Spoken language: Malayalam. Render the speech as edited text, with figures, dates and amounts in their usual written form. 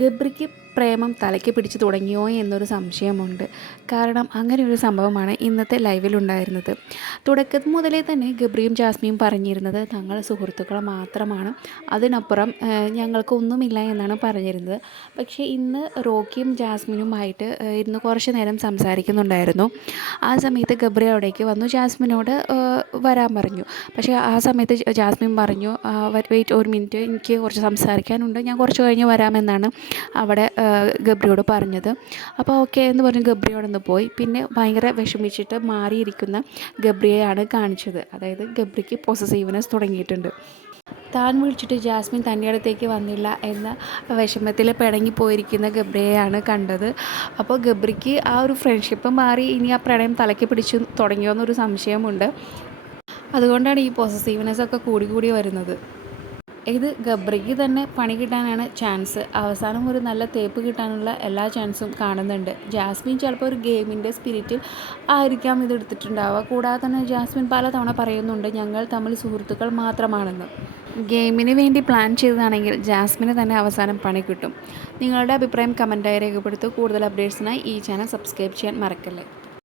ഗബ്രിക്ക് പ്രേമം തലയ്ക്ക് പിടിച്ച് തുടങ്ങിയോ എന്നൊരു സംശയമുണ്ട്. കാരണം അങ്ങനെയൊരു സംഭവമാണ് ഇന്നത്തെ ലൈവിലുണ്ടായിരുന്നത്. തുടക്കം മുതലേ തന്നെ ഗബ്രിയും ജാസ്മിയും പറഞ്ഞിരുന്നത് തങ്ങൾ സുഹൃത്തുക്കൾ മാത്രമാണ്, അതിനപ്പുറം ഞങ്ങൾക്കൊന്നുമില്ല എന്നാണ് പറഞ്ഞിരുന്നത്. പക്ഷേ ഇന്ന് റോക്കിയും ജാസ്മിനുമായിട്ട് ഇരുന്ന് കുറച്ച് നേരം സംസാരിക്കുന്നുണ്ടായിരുന്നു. ആ സമയത്ത് ഗബ്രി അവിടേക്ക് വന്നു ജാസ്മിനോട് വരാൻ പറഞ്ഞു. പക്ഷേ ആ സമയത്ത് ജാസ്മിൻ പറഞ്ഞു, വെയിറ്റ് ഒരു മിനിറ്റ്, എനിക്ക് കുറച്ച് സംസാരിക്കാനുണ്ട്, ഞാൻ കുറച്ച് കഴിഞ്ഞ് വരാമെന്നാണ് അവിടെ ഗബ്രിയോട് പറഞ്ഞത്. അപ്പോൾ ഓക്കെ എന്ന് പറഞ്ഞ് ഗബ്രിയോടൊന്ന് പോയി. പിന്നെ ഭയങ്കര വിഷമിച്ചിട്ട് മാറിയിരിക്കുന്ന ഗബ്രിയെയാണ് കാണിച്ചത്. അതായത് ഗബ്രിക്ക് പൊസസീവ്നെസ് തുടങ്ങിയിട്ടുണ്ട്. താൻ വിളിച്ചിട്ട് ജാസ്മിൻ തൻ്റെ അടുത്തേക്ക് വന്നില്ല എന്ന വിഷമത്തിൽ പിണങ്ങിപ്പോയിരിക്കുന്ന ഗബ്രിയെയാണ് കണ്ടത്. അപ്പോൾ ഗബ്രിക്ക് ആ ഒരു ഫ്രണ്ട്ഷിപ്പ് മാറി ഇനി ആ പ്രണയം തലയ്ക്ക് പിടിച്ചു തുടങ്ങിയോ എന്നൊരു സംശയമുണ്ട്. അതുകൊണ്ടാണ് ഈ പൊസസീവ്നെസ് ഒക്കെ കൂടി കൂടി വരുന്നത്. ഇത് ഗബ്രിക്ക് തന്നെ പണി കിട്ടാനാണ് ചാൻസ്. അവസാനം ഒരു നല്ല തേപ്പ് കിട്ടാനുള്ള എല്ലാ ചാൻസും കാണുന്നുണ്ട്. ജാസ്മിൻ ചിലപ്പോൾ ഒരു ഗെയിമിൻ്റെ സ്പിരിറ്റിൽ ആയിരിക്കാം ഇതെടുത്തിട്ടുണ്ടാവുക. കൂടാതെ തന്നെ ജാസ്മിൻ പലതവണ പറയുന്നുണ്ട് ഞങ്ങൾ തമ്മിൽ സുഹൃത്തുക്കൾ മാത്രമാണെന്ന്. ഗെയിമിന് വേണ്ടി പ്ലാൻ ചെയ്തതാണെങ്കിൽ ജാസ്മിന് തന്നെ അവസാനം പണി കിട്ടും. നിങ്ങളുടെ അഭിപ്രായം കമൻറ്റായി രേഖപ്പെടുത്തുക. കൂടുതൽ അപ്ഡേറ്റ്സിനായി ഈ ചാനൽ സബ്സ്ക്രൈബ് ചെയ്യാൻ മറക്കല്ലേ.